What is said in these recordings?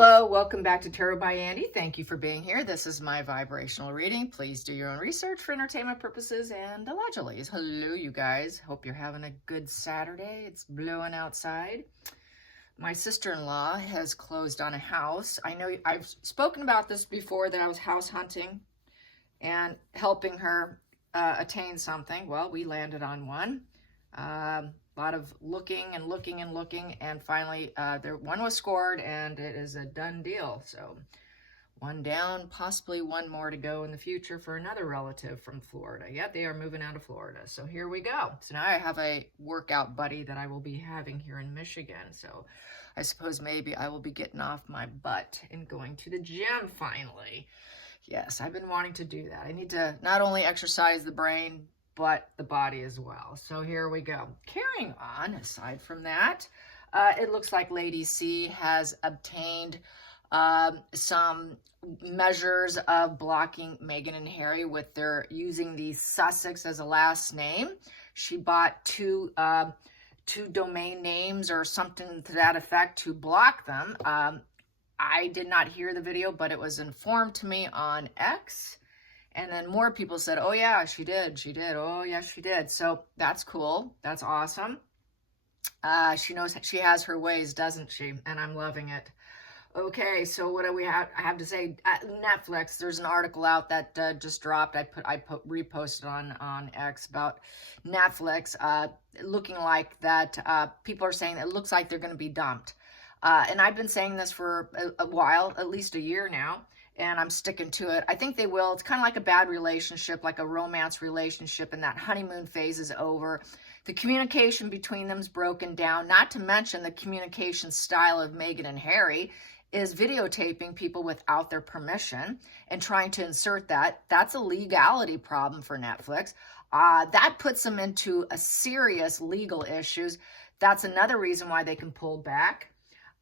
Hello, welcome back to Tarot by Andy. Thank you for being here. This is my vibrational reading. Please do your own research for entertainment purposes and allegedly. Hello, you guys. Hope you're having a good Saturday. It's blowing outside. My sister-in-law has closed on a house. I know I've spoken about this before, that I was house hunting and helping her attain something. Well, we landed on one. A lot of looking, and finally one was scored, and it is a done deal. So one down, possibly one more to go in the future for another relative from Florida. Yeah, they are moving out of Florida. So here we go. So now I have a workout buddy that I will be having here in Michigan. So I suppose maybe I will be getting off my butt and going to the gym finally. Yes, I've been wanting to do that. I need to not only exercise the brain, but the body as well. So here we go. Carrying on, aside from that, it looks like Lady C has obtained some measures of blocking Meghan and Harry with their using the Sussex as a last name. She bought two domain names or something to that effect to block them. I did not hear the video, but it was informed to me on X. And then more people said, oh yeah, she did. Oh yes, she did. So that's cool. That's awesome. She knows she has her ways, doesn't she? And I'm loving it. Okay, so what do we have? I have to say, Netflix. There's an article out that just dropped. I reposted on X about Netflix, looking like that. People are saying that it looks like they're going to be dumped. And I've been saying this for a while, at least a year now. And I'm sticking to it. I think they will. It's kind of like a bad relationship, like a romance relationship, and that honeymoon phase is over. The communication between them is broken down, not to mention the communication style of Meghan and Harry is videotaping people without their permission and trying to insert that. That's a legality problem for Netflix. That puts them into a serious legal issues. That's another reason why they can pull back.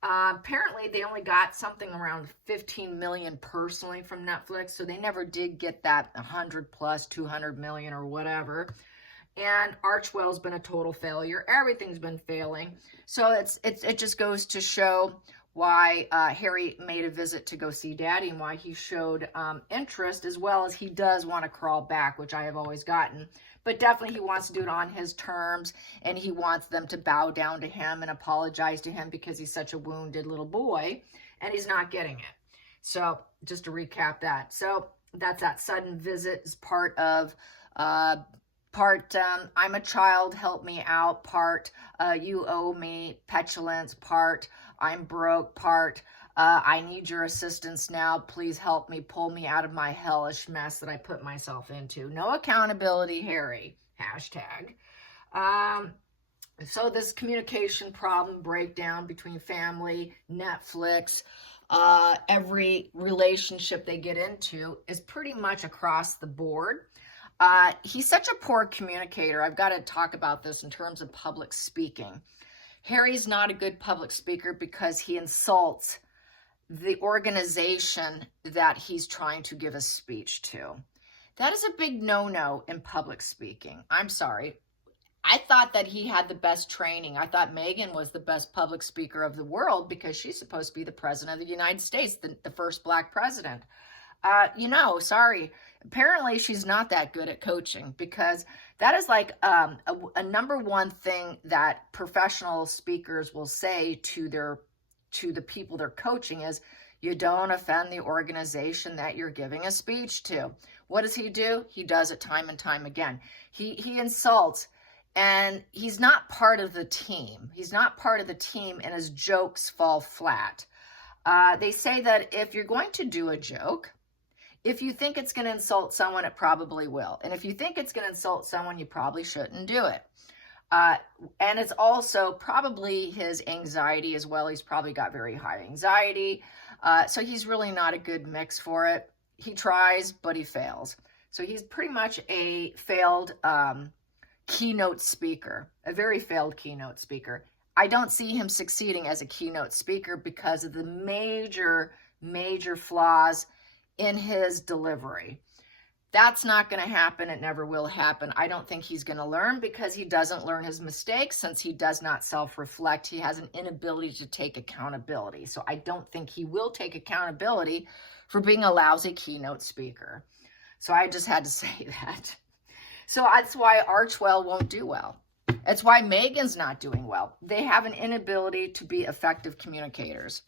Apparently they only got something around 15 million personally from Netflix, so they never did get that 100 plus 200 million or whatever. And Archewell's been a total failure. Everything's been failing. So it just goes to show why Harry made a visit to go see Daddy and why he showed interest, as well as he does want to crawl back, which I have always gotten. But definitely he wants to do it on his terms, and he wants them to bow down to him and apologize to him because he's such a wounded little boy, and he's not getting it. So just to recap that. So that's that sudden visit is part of I'm a child, help me out, part you owe me, petulance, part I'm broke, part I need your assistance now, please help me, pull me out of my hellish mess that I put myself into. No accountability, Harry, hashtag. So this communication problem breakdown between family, Netflix, every relationship they get into is pretty much across the board. He's such a poor communicator. I've got to talk about this in terms of public speaking. Harry's not a good public speaker because he insults the organization that he's trying to give a speech to. That is a big no-no in public speaking. I'm sorry. I thought that he had the best training. I thought Meghan was the best public speaker of the world because she's supposed to be the president of the United States, the first black president. Sorry. Apparently she's not that good at coaching, because that is like a number one thing that professional speakers will say to the people they're coaching is, you don't offend the organization that you're giving a speech to. What does he do? He does it time and time again. He insults, and he's not part of the team. He's not part of the team, and his jokes fall flat. They say that if you're going to do a joke, if you think it's going to insult someone, it probably will. And if you think it's going to insult someone, you probably shouldn't do it. And it's also probably his anxiety as well. He's probably got very high anxiety. So he's really not a good mix for it. He tries, but he fails. So he's pretty much a failed keynote speaker, a very failed keynote speaker. I don't see him succeeding as a keynote speaker because of the major flaws in his delivery. That's not going to happen. It never will happen. I don't think he's going to learn because he doesn't learn his mistakes. Since he does not self-reflect, he has an inability to take accountability. So I don't think he will take accountability for being a lousy keynote speaker. So I just had to say that. So that's why Archwell won't do well. It's why Megan's not doing well. They have an inability to be effective communicators.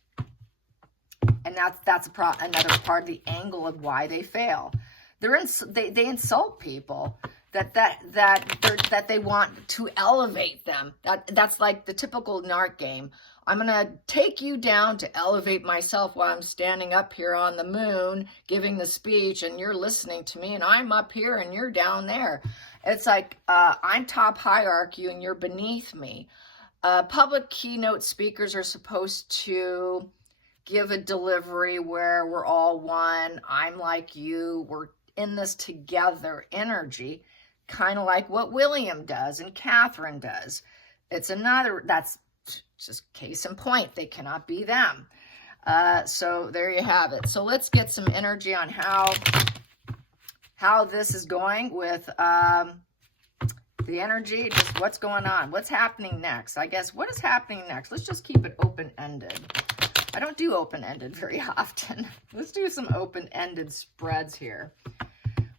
And that's another part of the angle of why they fail. They insult people that they want to elevate them. That's like the typical narc game. I'm going to take you down to elevate myself while I'm standing up here on the moon giving the speech, and you're listening to me, and I'm up here and you're down there. It's like I'm top hierarchy and you're beneath me. Public keynote speakers are supposed to give a delivery where we're all one. I'm like you. We're in this together energy, kind of like what William does and Catherine does. It's another, that's just case in point. They cannot be them. So there you have it. So let's get some energy on how this is going with the energy, just what's going on, what's happening next. I guess what is happening next? Let's just keep it open-ended. I don't do open-ended very often. Let's do some open-ended spreads here.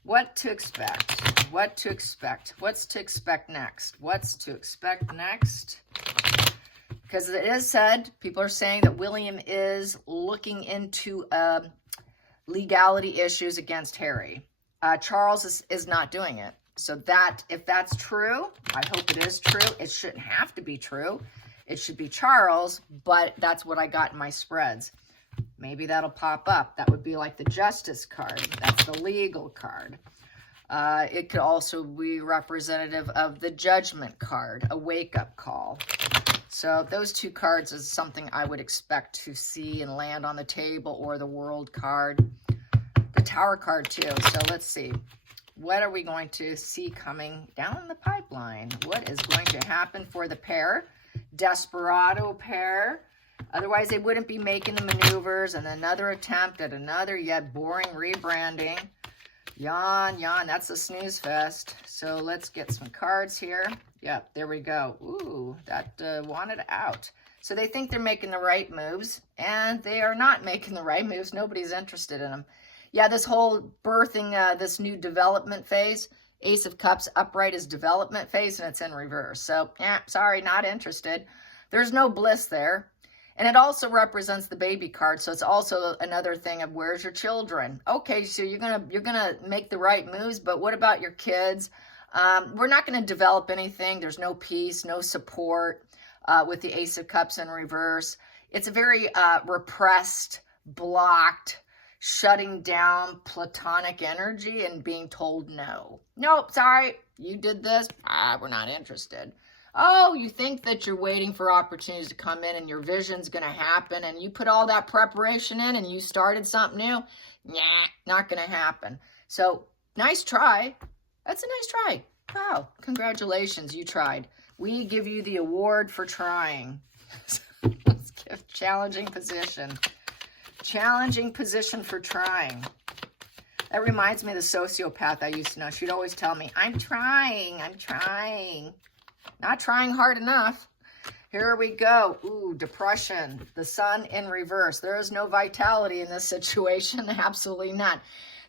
What to expect? What to expect? What's to expect next? What's to expect next? Because it is said, people are saying that William is looking into legality issues against Harry. Charles is not doing it. So that, if that's true, I hope it is true. It shouldn't have to be true. It should be Charles, but that's what I got in my spreads. Maybe that'll pop up. That would be like the Justice card. That's the legal card. It could also be representative of the Judgment card, a wake-up call. So those two cards is something I would expect to see and land on the table, or the World card. The Tower card too. So let's see. What are we going to see coming down the pipeline? What is going to happen for the pair? Desperado pair. Otherwise, they wouldn't be making the maneuvers, and another attempt at another yet boring rebranding. Yawn, yawn. That's a snooze fest. So let's get some cards here. Yep, there we go. Ooh, that wanted out. So they think they're making the right moves, and they are not making the right moves. Nobody's interested in them. Yeah, this whole birthing, this new development phase, Ace of Cups upright is development phase, and it's in reverse. So, sorry, not interested. There's no bliss there. And it also represents the baby card, so it's also another thing of where's your children? Okay, so you're gonna make the right moves, but what about your kids? We're not going to develop anything. There's no peace, no support with the Ace of Cups in reverse. It's a very repressed, blocked, shutting down platonic energy and being told no. Nope, sorry, you did this. We're not interested. Oh, you think that you're waiting for opportunities to come in and your vision's going to happen and you put all that preparation in and you started something new? Nah, not going to happen. So, nice try. That's a nice try. Wow, congratulations, you tried. We give you the award for trying. Let's give challenging position. Challenging position for trying. That reminds me of the sociopath I used to know. She'd always tell me, I'm trying. Not trying hard enough. Here we go. Ooh, depression. The sun in reverse. There is no vitality in this situation. Absolutely not.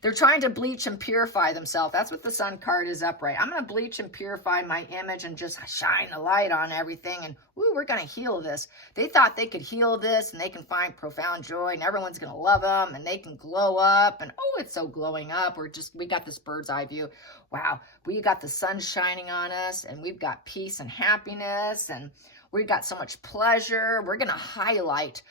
They're trying to bleach and purify themselves. That's what the sun card is upright. I'm going to bleach and purify my image and just shine the light on everything. And ooh, we're going to heal this. They thought they could heal this and they can find profound joy and everyone's going to love them and they can glow up. And oh, it's so glowing up. We got this bird's eye view. Wow. We got the sun shining on us and we've got peace and happiness and we've got so much pleasure. We're going to highlight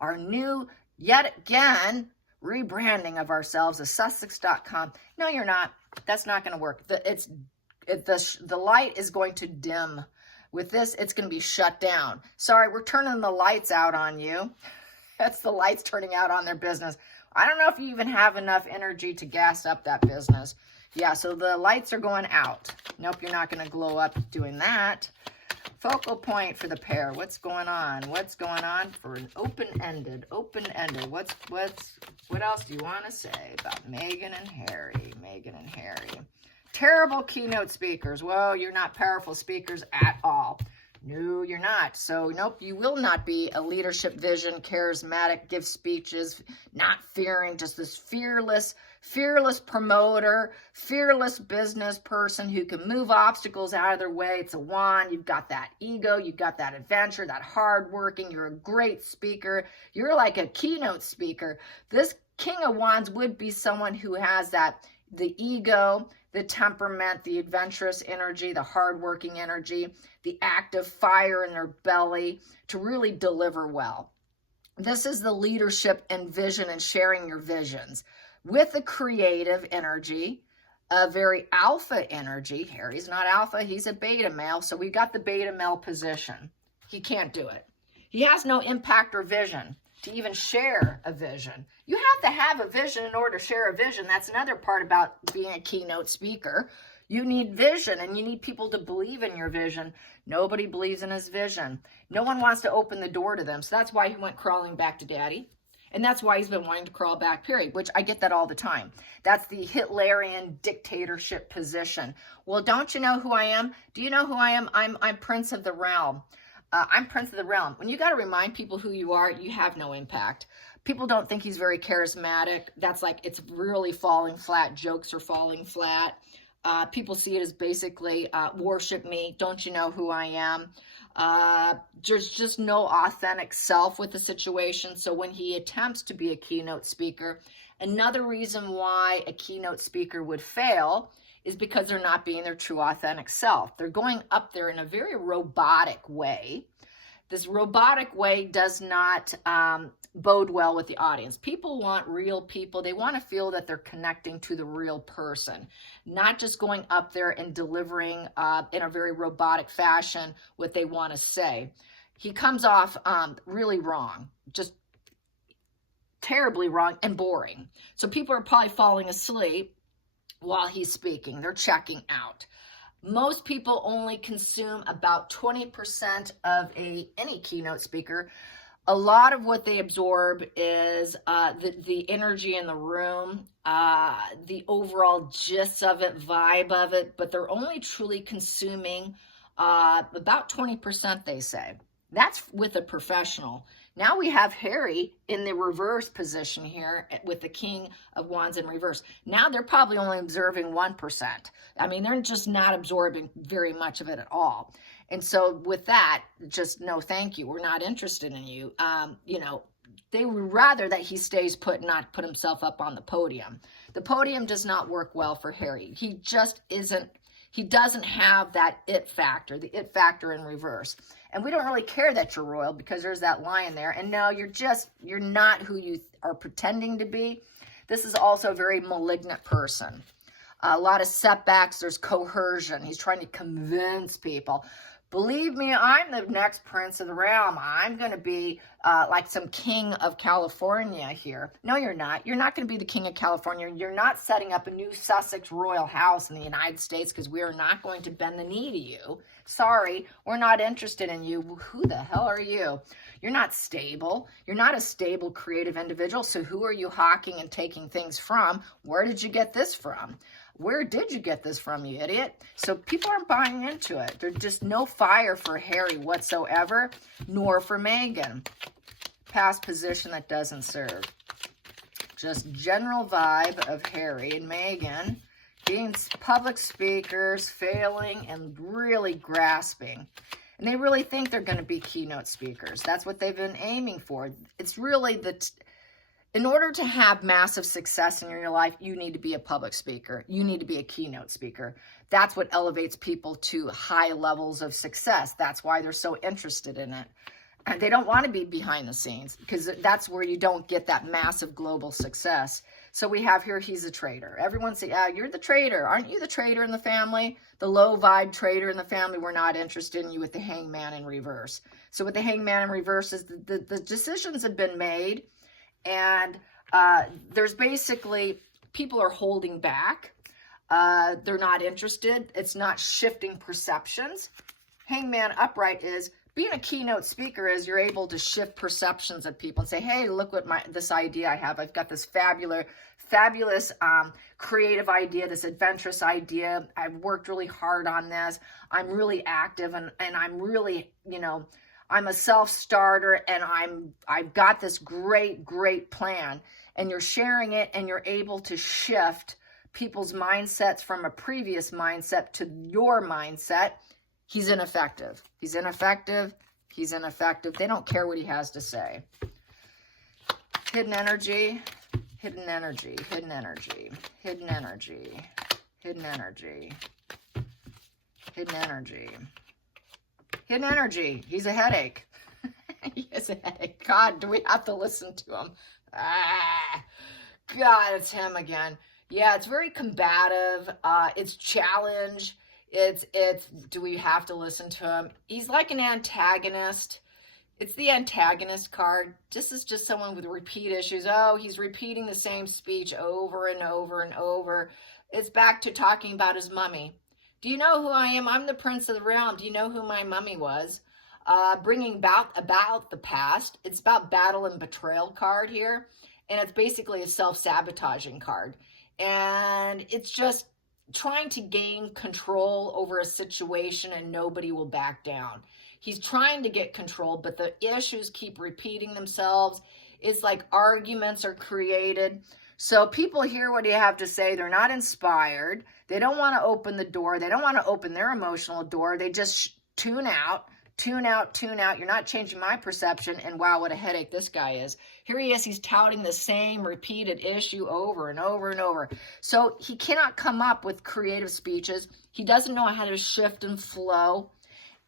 our new, yet again, rebranding of ourselves as Sussex.com. No, you're not. That's not going to work. The light is going to dim. With this, it's going to be shut down. Sorry, we're turning the lights out on you. That's the lights turning out on their business. I don't know if you even have enough energy to gas up that business. Yeah, so the lights are going out. Nope, you're not going to glow up doing that. Focal point for the pair. What's going on? What's going on for an open-ended? What else do you want to say about Meghan and Harry? Meghan and Harry. Terrible keynote speakers. Well, you're not powerful speakers at all. No, you're not. So, nope, you will not be a leadership vision, charismatic, give speeches, not fearing, just this fearless promoter, fearless business person who can move obstacles out of their way. It's a wand. You've got that ego. You've got that adventure, that hard working. You're a great speaker. You're like a keynote speaker. This King of Wands would be someone who has the ego, the temperament, the adventurous energy, the hardworking energy, the active fire in their belly to really deliver well. This is the leadership and vision and sharing your visions with the creative energy, a very alpha energy. Harry's not alpha, he's a beta male, so we got the beta male position. He can't do it. He has no impact or vision to even share a vision. You have to have a vision in order to share a vision. That's another part about being a keynote speaker. You need vision, and you need people to believe in your vision. Nobody believes in his vision. No one wants to open the door to them. So that's why he went crawling back to daddy. And that's why he's been wanting to crawl back, period, which I get that all the time. That's the Hitlerian dictatorship position. Well, don't you know who I am? Do you know who I am? I'm Prince of the Realm. I'm Prince of the Realm. When you got to remind people who you are, you have no impact. People don't think he's very charismatic. That's like, it's really falling flat. Jokes are falling flat. People see it as basically, worship me. Don't you know who I am? There's just no authentic self with the situation. So when he attempts to be a keynote speaker, another reason why a keynote speaker would fail is because they're not being their true authentic self. They're going up there in a very robotic way. This robotic way does not bode well with the audience. People want real people. They want to feel that they're connecting to the real person, not just going up there and delivering in a very robotic fashion what they want to say. He comes off really wrong, just terribly wrong and boring. So people are probably falling asleep while he's speaking. They're checking out. Most people only consume about 20% of any keynote speaker. A lot of what they absorb is the energy in the room, the overall gist of it, vibe of it, but they're only truly consuming about 20%, they say. That's with a professional. Now we have Harry in the reverse position here with the King of Wands in reverse. Now they're probably only observing 1%. I mean, they're just not absorbing very much of it at all. And so with that, just no thank you. We're not interested in you. They would rather that he stays put, not put himself up on the podium. The podium does not work well for Harry. He just isn't. He doesn't have that it factor, the it factor in reverse. And we don't really care that you're royal because there's that lion there. And no, you're not who you are pretending to be. This is also a very malignant person. A lot of setbacks. There's coercion. He's trying to convince people. Believe me, I'm the next Prince of the Realm. I'm going to be like some King of California here. No, you're not. You're not going to be the King of California. You're not setting up a new Sussex royal house in the United States because we are not going to bend the knee to you. Sorry, we're not interested in you. Who the hell are you? You're not stable. You're not a stable, creative individual. So who are you hawking and taking things from? Where did you get this from? Where did you get this from, you idiot? So people aren't buying into it. There's just no fire for Harry whatsoever, nor for Meghan. Past position that doesn't serve. Just general vibe of Harry and Meghan being public speakers, failing and really grasping. And they really think they're going to be keynote speakers. That's what they've been aiming for. It's really in order to have massive success in your life, you need to be a public speaker. You need to be a keynote speaker. That's what elevates people to high levels of success. That's why they're so interested in it. And they don't want to be behind the scenes because that's where you don't get that massive global success. So we have here, he's a traitor. Everyone say, you're the traitor. Aren't you the traitor in the family? The low vibe traitor in the family. We're not interested in you with the hangman in reverse. So with the hangman in reverse is the decisions have been made. And there's basically, people are holding back. They're not interested. It's not shifting perceptions. Hangman upright is being a keynote speaker is you're able to shift perceptions of people and say, hey, look what this idea I have. I've got this fabulous creative idea, this adventurous idea. I've worked really hard on this. I'm really active and I'm really, I'm a self-starter and I've got this great plan, and you're sharing it and you're able to shift people's mindsets from a previous mindset to your mindset. He's ineffective. He's ineffective. He's ineffective. They don't care what he has to say. Hidden energy, hidden energy, hidden energy, hidden energy, hidden energy, hidden energy, hidden energy. He's a headache. He is a headache. God, do we have to listen to him? God, it's him again. Yeah, it's very combative. It's challenge. It's do we have to listen to him? He's like an antagonist. It's the antagonist card. This is just someone with repeat issues. Oh, he's repeating the same speech over and over and over. It's back to talking about his mummy. Do you know who I am? I'm the Prince of the Realm. Do you know who my mummy was? Bringing about the past. It's about battle and betrayal card here. And it's basically a self-sabotaging card. And it's just trying to gain control over a situation and nobody will back down. He's trying to get control, but the issues keep repeating themselves. It's like arguments are created. So people hear what you have to say. They're not inspired. They don't want to open the door. They don't want to open their emotional door. They just tune out. Tune out, tune out. You're not changing my perception. And wow, what a headache this guy is. Here he is. He's touting the same repeated issue over and over and over. So he cannot come up with creative speeches. He doesn't know how to shift and flow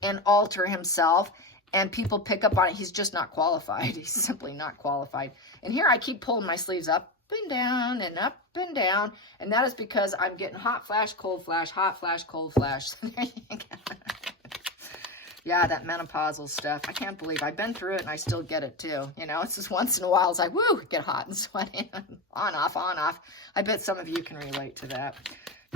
and alter himself. And people pick up on it. He's just not qualified. He's simply not qualified. And here I keep pulling my sleeves up and down and up and down. And that is because I'm getting hot flash, cold flash, hot flash, cold flash. There you go. Yeah, that menopausal stuff. I can't believe I've been through it and I still get it too. It's just once in a while, it's like, woo, get hot and sweaty. On, off, on, off. I bet some of you can relate to that.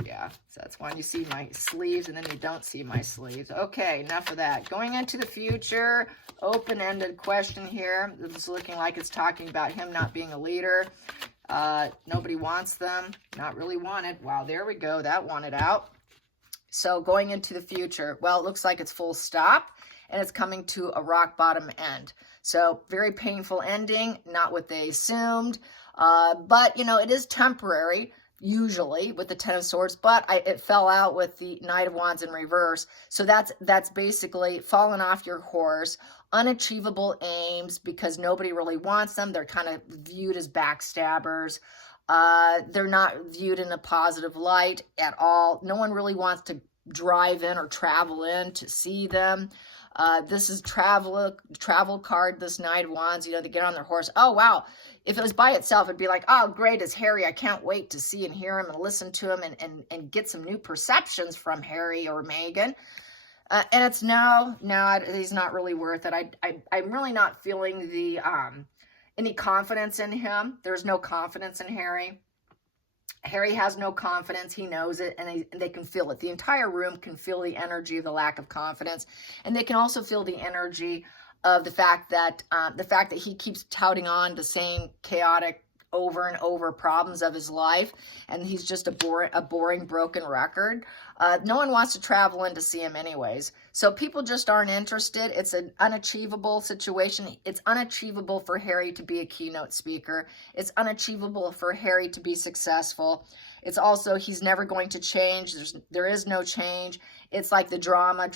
Yeah, so that's when you see my sleeves and then you don't see my sleeves. Okay, enough of that. Going into the future, open-ended question here. This is looking like it's talking about him not being a leader. Nobody wants them. Not really wanted. Wow, there we go. That wanted out. So going into the future, well, it looks like it's full stop and it's coming to a rock bottom end. So very painful ending, not what they assumed. But, it is temporary, usually with the Ten of Swords, but it fell out with the Knight of Wands in reverse. So that's basically falling off your horse, unachievable aims because nobody really wants them. They're kind of viewed as backstabbers. They're not viewed in a positive light at all. No one really wants to drive in or travel in to see them. This is travel card, this Knight of Wands, they get on their horse. Oh, wow. If it was by itself, it'd be like, oh, great, it's Harry. I can't wait to see and hear him and listen to him and get some new perceptions from Harry or Meghan. And it's no, he's not really worth it. I'm really not feeling the any confidence in him. There's no confidence in Harry. Harry has no confidence. He knows it, and they can feel it. The entire room can feel the energy of the lack of confidence, and they can also feel the energy of the fact that he keeps touting on the same chaotic over and over problems of his life, and he's just a boring, broken record. No one wants to travel in to see him anyways. So people just aren't interested. It's an unachievable situation. It's unachievable for Harry to be a keynote speaker. It's unachievable for Harry to be successful. It's also, he's never going to change. There is no change. It's like the drama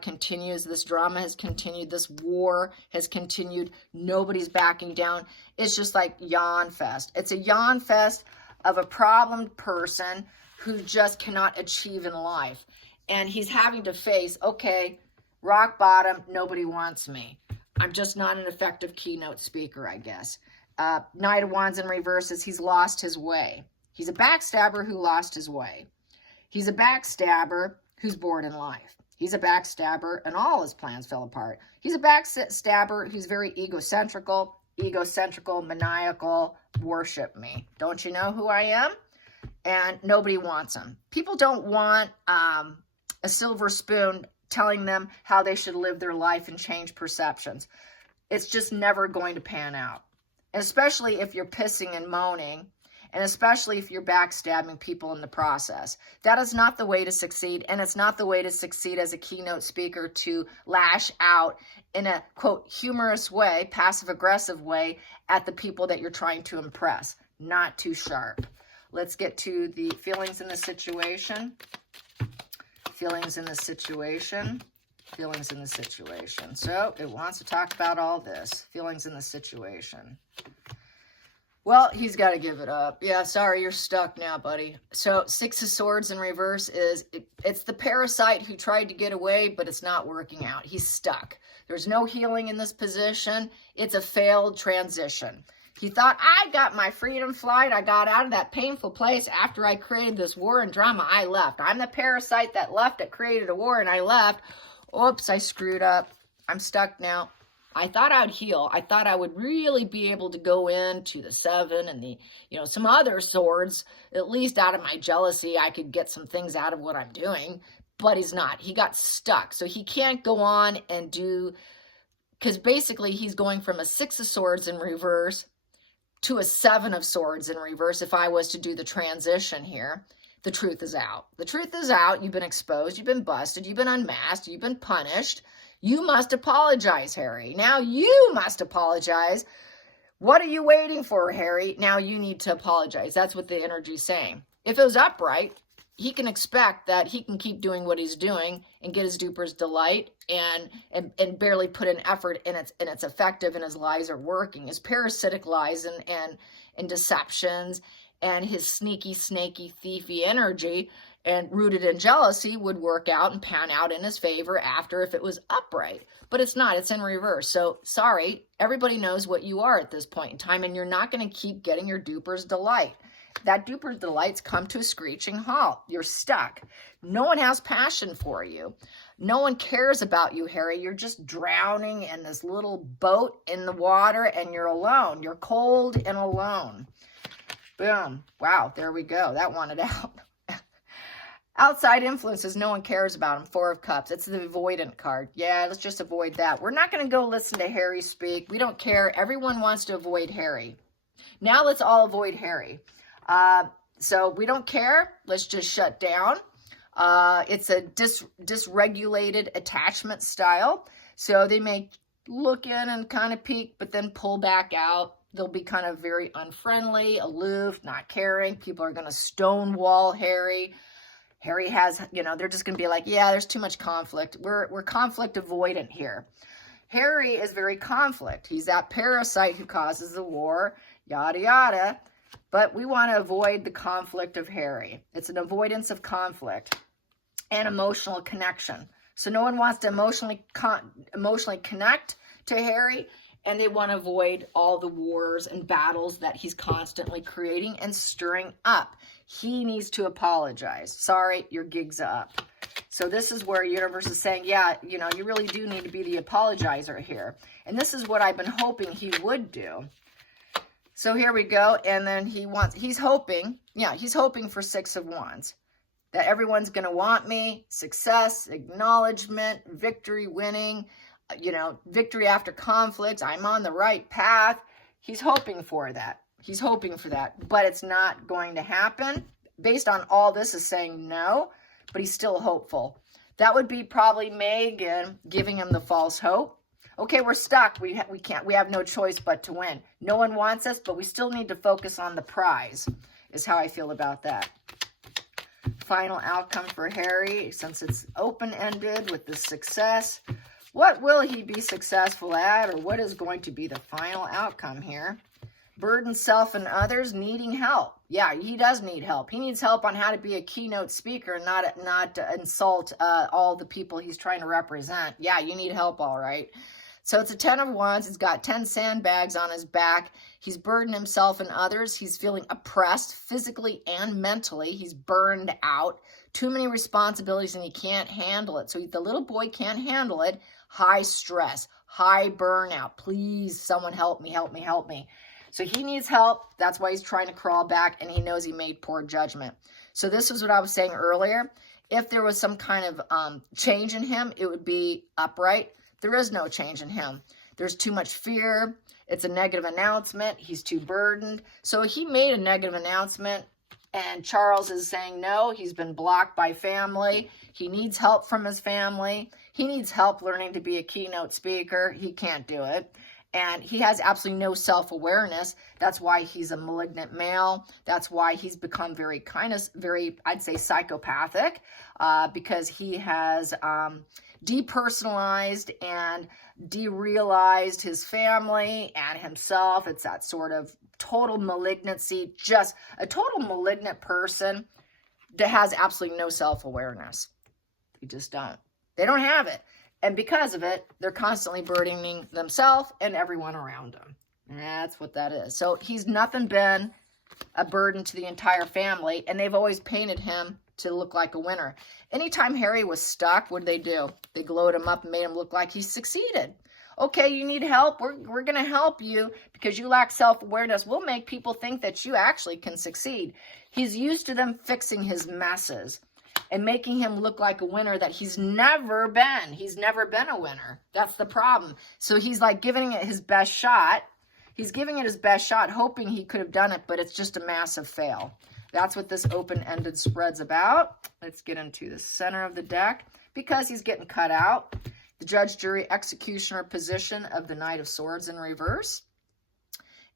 continues. This drama has continued. This war has continued. Nobody's backing down. It's just like yawn fest. It's a yawn fest of a problemed person who just cannot achieve in life. And he's having to face, okay, rock bottom, nobody wants me. I'm just not an effective keynote speaker, I guess. Knight of Wands in reverse is he's lost his way. He's a backstabber who lost his way. He's a backstabber who's bored in life. He's a backstabber and all his plans fell apart. He's a backstabber who's very egocentrical, maniacal, worship me. Don't you know who I am? And nobody wants him. People don't want a silver spoon telling them how they should live their life and change perceptions. It's just never going to pan out. And especially if you're pissing and moaning, and especially if you're backstabbing people in the process. That is not the way to succeed, and it's not the way to succeed as a keynote speaker, to lash out in a, quote, humorous way, passive-aggressive way at the people that you're trying to impress. Not too sharp. Let's get to the feelings in the situation. Feelings in the situation. Feelings in the situation. So it wants to talk about all this. Feelings in the situation. Well, he's got to give it up. Yeah, sorry, you're stuck now, buddy. So 6 of Swords in reverse is, it's the parasite who tried to get away, but it's not working out. He's stuck. There's no healing in this position. It's a failed transition. He thought, I got my freedom flight. I got out of that painful place after I created this war and drama. I left. I'm the parasite that left, that created a war, and I left. Oops, I screwed up. I'm stuck now. I thought I'd heal. I thought I would really be able to go into the 7 and the, some other swords. At least out of my jealousy, I could get some things out of what I'm doing. But he's not. He got stuck. So he can't go on and do, because basically he's going from a 6 of Swords in reverse to a 7 of Swords in reverse. If I was to do the transition here, the truth is out. The truth is out. You've been exposed. You've been busted. You've been unmasked. You've been punished. You must apologize, Harry. Now you must apologize. What are you waiting for, Harry? Now you need to apologize. That's what the energy's saying. If it was upright, he can expect that he can keep doing what he's doing and get his duper's delight and barely put an effort, and it's effective, and his lies are working. His parasitic lies and deceptions and his sneaky, snaky, thiefy energy and rooted in jealousy would work out and pan out in his favor after if it was upright. But it's not. It's in reverse. So, sorry, everybody knows what you are at this point in time, and you're not going to keep getting your duper's delight. That duper's delight's come to a screeching halt. You're stuck. No one has passion for you. No one cares about you, Harry. You're just drowning in this little boat in the water, and you're alone. You're cold and alone. Boom. Wow, there we go. That wanted out. Outside influences, no one cares about him. 4 of Cups. It's the avoidant card. Yeah, let's just avoid that. We're not going to go listen to Harry speak. We don't care. Everyone wants to avoid Harry. Now let's all avoid Harry. So we don't care. Let's just shut down. It's a dysregulated attachment style. So they may look in and kind of peek, but then pull back out. They'll be kind of very unfriendly, aloof, not caring. People are going to stonewall Harry. Harry has, they're just going to be like, yeah, there's too much conflict. We're conflict avoidant here. Harry is very conflict. He's that parasite who causes the war, yada, yada. But we want to avoid the conflict of Harry. It's an avoidance of conflict and emotional connection. So no one wants to emotionally connect to Harry, and they want to avoid all the wars and battles that he's constantly creating and stirring up. He needs to apologize. Sorry, your gig's up. So this is where universe is saying, yeah, you really do need to be the apologizer here. And this is what I've been hoping he would do. So here we go. And then he's hoping for 6 of Wands. That everyone's going to want me, success, acknowledgement, victory, winning, victory after conflicts. I'm on the right path. He's hoping for that. He's hoping for that, but it's not going to happen. Based on all this is saying no, but he's still hopeful. That would be probably Megan giving him the false hope. Okay, we're stuck. We have no choice but to win. No one wants us, but we still need to focus on the prize, is how I feel about that. Final outcome for Harry, since it's open-ended with the success. What will he be successful at, or what is going to be the final outcome here? Burden self and others, needing help. Yeah, he does need help. He needs help on how to be a keynote speaker and not insult all the people he's trying to represent. Yeah, you need help, all right. So it's a 10 of Wands. He's got 10 sandbags on his back. He's burdened himself and others. He's feeling oppressed physically and mentally. He's burned out. Too many responsibilities, and he can't handle it. So the little boy can't handle it. High stress, high burnout. Please, someone help me, help me, help me. So he needs help. That's why he's trying to crawl back, and he knows he made poor judgment. So this is what I was saying earlier. If there was some kind of change in him, it would be upright. There is no change in him. There's too much fear. It's a negative announcement. He's too burdened. So he made a negative announcement, and Charles is saying no. He's been blocked by family. He needs help from his family. He needs help learning to be a keynote speaker. He can't do it. And he has absolutely no self-awareness. That's why he's a malignant male. That's why he's become very, I'd say, psychopathic, because he has depersonalized and derealized his family and himself. It's that sort of total malignancy, just a total malignant person that has absolutely no self-awareness. They just don't. They don't have it. And because of it, they're constantly burdening themselves and everyone around them. And that's what that is. So he's nothing been a burden to the entire family, and they've always painted him to look like a winner. Anytime Harry was stuck, what did they do? They glowed him up and made him look like he succeeded. Okay, you need help. We're going to help you because you lack self-awareness. We'll make people think that you actually can succeed. He's used to them fixing his messes and making him look like a winner that he's never been. He's never been a winner. That's the problem. So he's like giving it his best shot. He's giving it his best shot, hoping he could have done it, but it's just a massive fail. That's what this open-ended spread's about. Let's get into the center of the deck. Because he's getting cut out, the judge, jury, executioner position of the Knight of Swords in reverse.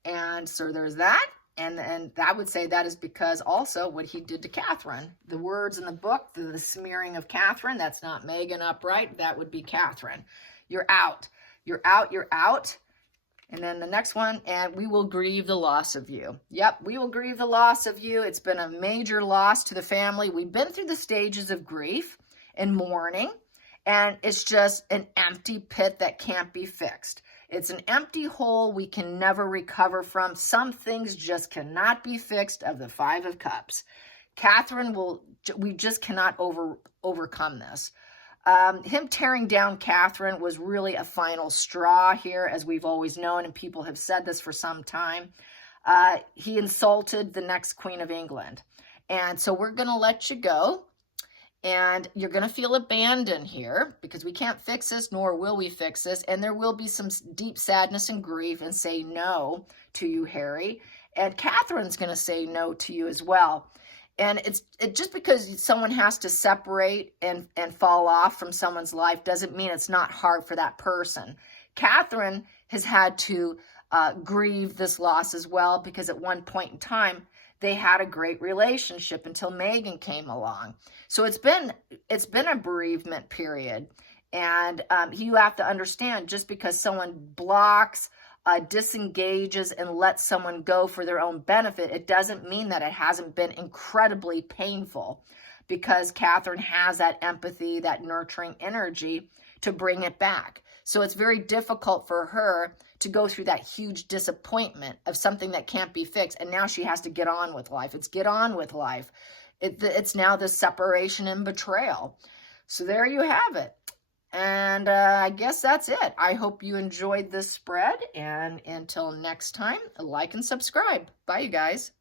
And so there's that. And I would say that is because also what he did to Catherine. The words in the book, the smearing of Catherine, that's not Meghan upright. That would be Catherine. You're out. You're out. You're out. And then the next one, and we will grieve the loss of you. Yep, we will grieve the loss of you. It's been a major loss to the family. We've been through the stages of grief and mourning, and it's just an empty pit that can't be fixed. It's an empty hole we can never recover from. Some things just cannot be fixed of the Five of Cups. Catherine we just cannot overcome this. Him tearing down Catherine was really a final straw here, as we've always known, and people have said this for some time. He insulted the next Queen of England. And so we're going to let you go. And you're going to feel abandoned here because we can't fix this, nor will we fix this. And there will be some deep sadness and grief and say no to you, Harry. And Catherine's going to say no to you as well. And just because someone has to separate and fall off from someone's life doesn't mean it's not hard for that person. Catherine has had to grieve this loss as well, because at one point in time, they had a great relationship until Meghan came along. So it's been a bereavement period. And you have to understand, just because someone blocks, disengages, and lets someone go for their own benefit, it doesn't mean that it hasn't been incredibly painful, because Catherine has that empathy, that nurturing energy to bring it back. So it's very difficult for her to go through that huge disappointment of something that can't be fixed. And now she has to get on with life. It's get on with life. It's now the separation and betrayal. So there you have it. And I guess that's it. I hope you enjoyed this spread. And until next time, like and subscribe. Bye, you guys.